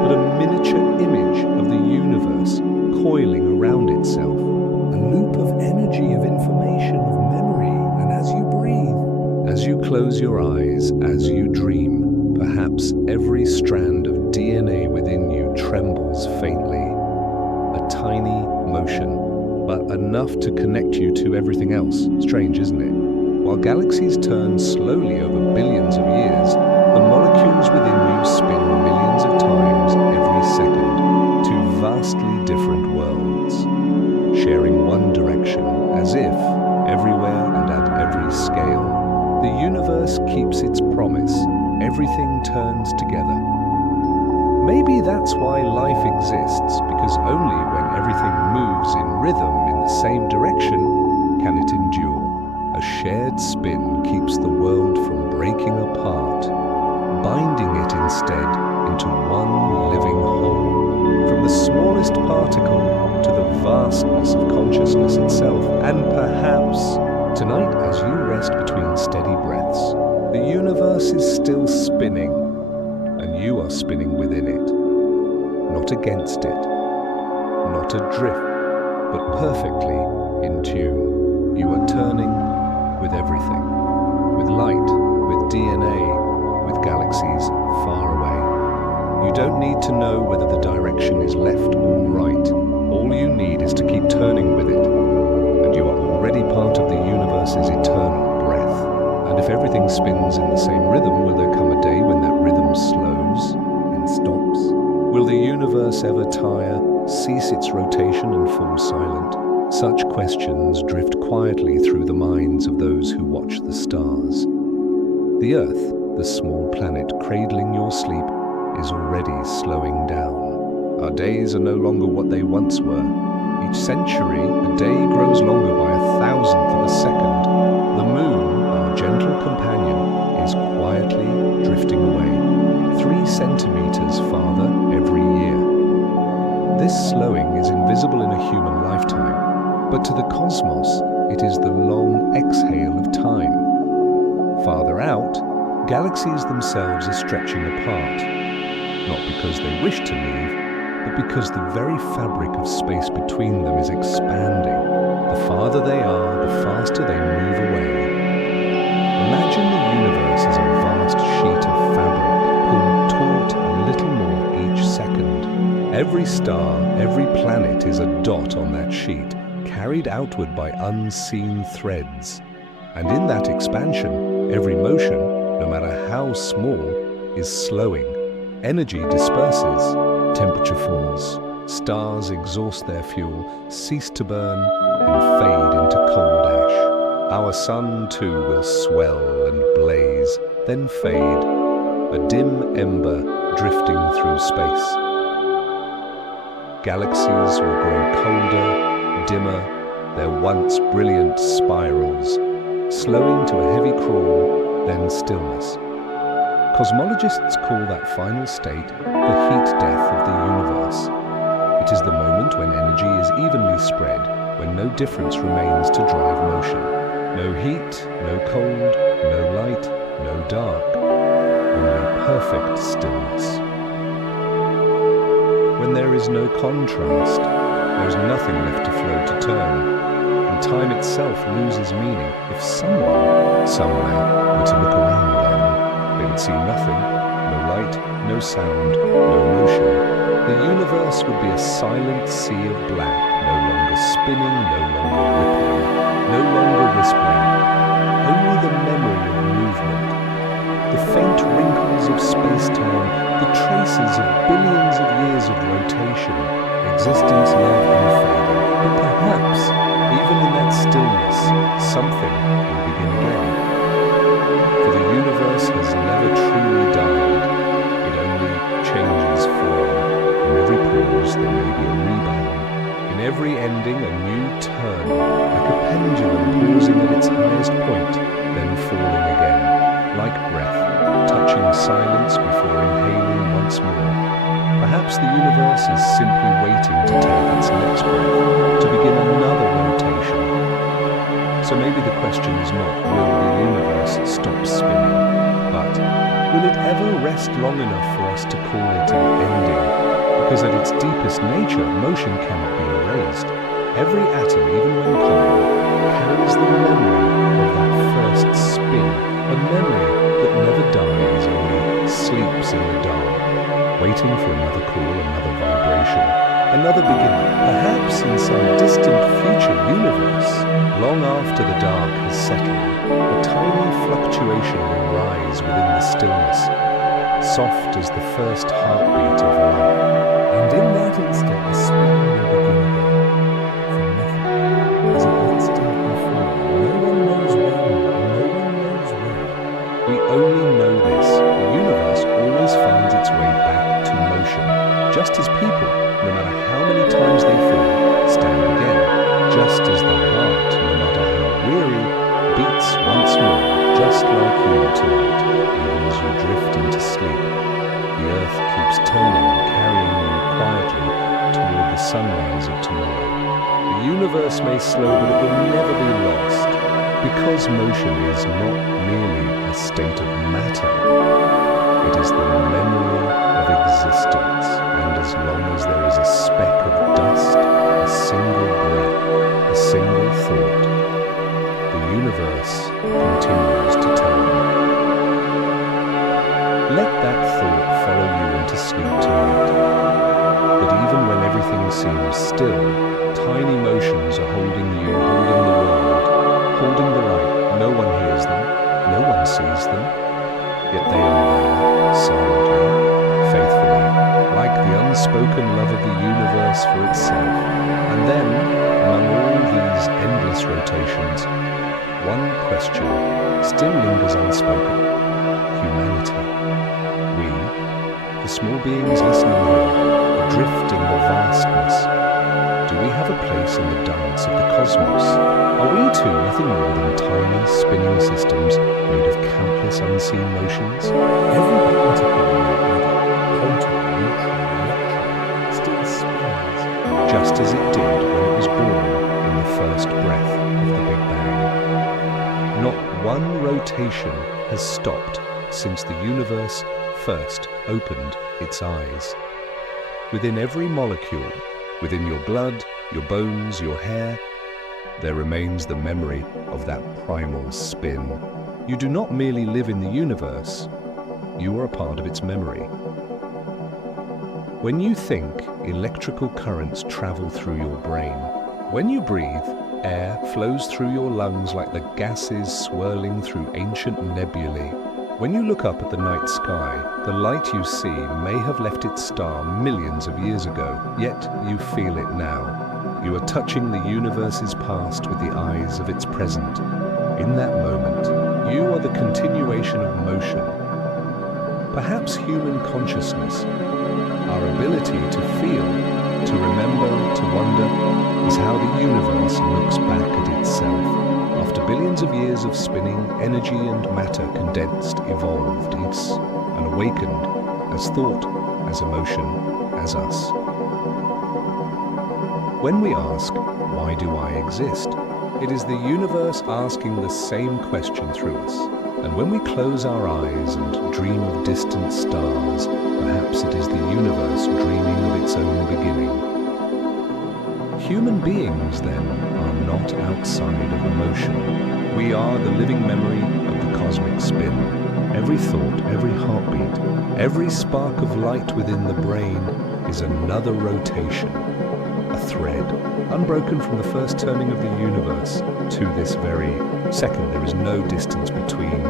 but a miniature image of the universe coiling around itself. A loop of energy, of information, of memory, and as you breathe, As you close your eyes, as you dream, perhaps every strand of DNA within you trembles faintly. A tiny motion, but enough to connect you to everything else. Strange, isn't it? While galaxies turn slowly over billions of years, the molecules within you spin millions of times every second, to vastly different worlds, sharing one direction, as if, everywhere and at every scale, the universe keeps its promise. Everything turns together. Maybe that's why life exists, because only when everything moves in rhythm in the same direction can it endure. A shared spin keeps the world from breaking apart, binding it instead into one living whole. From the smallest particle to the vastness of consciousness itself. And perhaps tonight, as you rest between steady breaths, the universe is still spinning, and you are spinning within it. Not against it, not adrift, but perfectly in tune. You are turning with everything, with light, with DNA, with galaxies far away. You don't need to know whether the direction is left or right. All you need is to keep turning with it, and you are already part of the universe's eternal breath. And if everything spins in the same rhythm, will there come a day when that rhythm slows and stops? Will the universe ever tire, cease its rotation and fall silent? Such questions drift quietly through the minds of those who watch the stars. The Earth, the small planet cradling your sleep, is already slowing down. Our days are no longer what they once were. Each century, a day grows longer by 1,000th of a second. The moon, our gentle companion, is quietly drifting away, 3 centimeters farther every year. This slowing is invisible in a human lifetime, but to the cosmos, it is the long exhale of time. Farther out, galaxies themselves are stretching apart, not because they wish to leave, but because the very fabric of space between them is expanding. The farther they are, the faster they move away. Imagine the universe as a vast sheet of fabric, pulled taut a little more each second. Every star, every planet is a dot on that sheet, carried outward by unseen threads. And in that expansion, every motion, no matter how small, is slowing. Energy disperses, temperature falls, stars exhaust their fuel, cease to burn, and fade into cold ash. Our sun, too, will swell and blaze, then fade, a dim ember drifting through space. Galaxies will grow colder, dimmer, their once brilliant spirals, slowing to a heavy crawl, then stillness. Cosmologists call that final state the heat death of the universe. It is the moment when energy is evenly spread, when no difference remains to drive motion. No heat, no cold, no light, no dark, only perfect stillness. When there is no contrast, there is nothing left to flow to turn, and time itself loses meaning. If someone, somewhere, were to look around them, they would see nothing, no light, no sound, no motion. The universe would be a silent sea of black, no longer spinning, no longer rippling, no longer whispering. Only the memory of movement, the faint wrinkles of space-time, the traces of billions of years of rotation, existence now unfading. But perhaps, even in that stillness, something will begin again. For the universe has never truly died. It only changes form. In every pause there may be a rebound. In every ending a new turn, like a pendulum pausing at its highest point, then falling again, like breath, touching silence before inhaling once more. Perhaps the universe is simply waiting to take its next breath, to begin another rotation. So maybe the question is not, will the universe stop spinning, but will it ever rest long enough for us to call it an ending? Because at its deepest nature, motion cannot be erased. Every atom, even when common, carries the memory of that first spin, a memory that never dies, only sleeps in the dark, waiting for another call, another vibration, another beginning. Perhaps in some distant future universe, long after the dark has settled, a tiny fluctuation will rise within the stillness, soft as the first heartbeat of life. And in that instant, the spin will begin again, from nothing, as it once did before. No one knows when, no one knows where. We only know this. The universe always finds its way back to motion, just as people, no matter how many times they fall, stand again, just as the heart, no matter how weary, beats once more, just like you tonight, even as you drift into sleep. The earth keeps turning, carrying you quietly toward the sunrise of tomorrow. The universe may slow, but it will never be lost, because motion is not merely a state of matter. It is the memory of existence, and as long as there is a speck of dust, a single breath, a single thought, the universe continues to turn. Let that thought follow you into sleep tonight, that even when everything seems still, tiny motions are holding you, holding the world, holding the light. No one hears them, no one sees them, yet they are there, silently, faithfully, like the unspoken love of the universe for itself. And then, among all these endless rotations, one question still lingers unspoken: humanity. We, the small beings listening here, adrift in the vastness. Do we have a place in the dance of the cosmos? Are we too nothing more than tiny spinning systems made of countless unseen motions? Every particle in our body, proton, neutron, electron, still spins, just as it did when it was born in the first breath of the Big Bang. Not one rotation has stopped since the universe first opened its eyes. Within every molecule, within your blood, your bones, your hair, there remains the memory of that primal spin. You do not merely live in the universe, you are a part of its memory. When you think, electrical currents travel through your brain. When you breathe, air flows through your lungs like the gases swirling through ancient nebulae. When you look up at the night sky, the light you see may have left its star millions of years ago, yet you feel it now. You are touching the universe's past with the eyes of its present. In that moment, you are the continuation of motion. Perhaps human consciousness, our ability to feel, to remember, to wonder, is how the universe looks back at itself. After billions of years of spinning, energy and matter condensed, evolved, and awakened as thought, as emotion, as us. When we ask, why do I exist? It is the universe asking the same question through us. And when we close our eyes and dream of distant stars, perhaps it is the universe dreaming of its own beginning. Human beings, then, are not outside of emotion. We are the living memory of the cosmic spin. Every thought, every heartbeat, every spark of light within the brain is another rotation, a thread, unbroken from the first turning of the universe to this very second. There is no distance between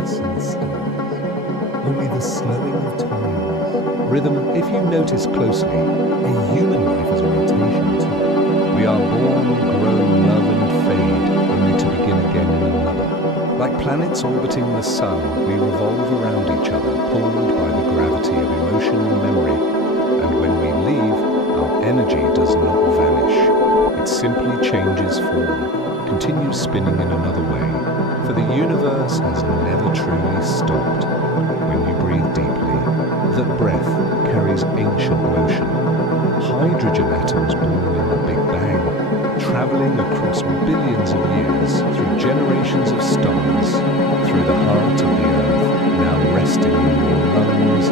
us and the stars. Only the slowing of time. rhythm. If you notice closely, A human life is a rotation too. we are born, grow, love and fade, only to begin again in another. Like planets orbiting the sun, we revolve around each other, pulled by the gravity of emotion and memory. And when we leave, our energy does not vanish. It simply changes form, continues spinning in another way. For the universe has never truly stopped. When you breathe deeply, that breath carries ancient motion. Hydrogen atoms born in the Big Bang, traveling across billions of years, through generations of stars, through the heart of the earth, now resting in your lungs.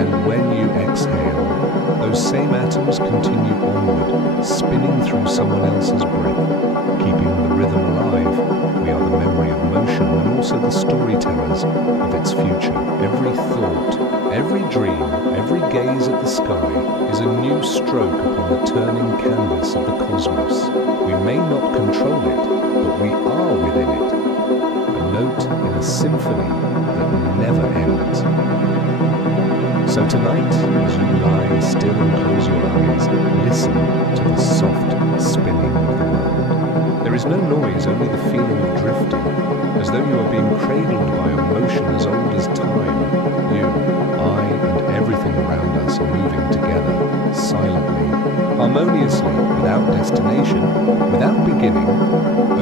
And when you exhale, those same atoms continue onward, spinning through someone else's breath, keeping the rhythm alive. We are the memory of motion and also the storytellers of its future. Every thought, every dream, every gaze at the sky is a new stroke upon the turning canvas of the cosmos. We may not control it, but we are within it. A note in a symphony that never ends. So tonight, as you lie still and close your eyes, listen to the soft spinning of the world. There is no noise, only the feeling of drifting, as though you are being cradled by a motion as old as time. You, I, and everything around us are moving together, silently, harmoniously, without destination, without beginning,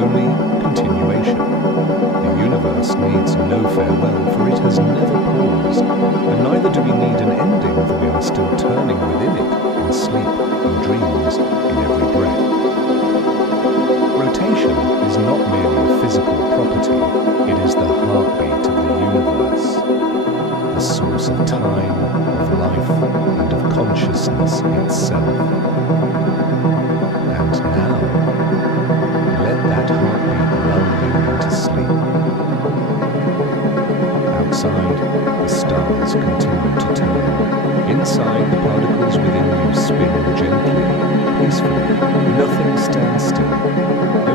only continuation. The universe needs no farewell, for it has never paused, and neither do we need an ending, for we are still turning within it, in sleep, in dreams, in every breath. Rotation is not merely a physical property, it is the heartbeat of the universe, the source of time, of life, and of consciousness itself. And now, let that heartbeat lull you into sleep. Outside, the stars continue to turn. Inside, the particles within you spin gently, peacefully. Nothing stands still.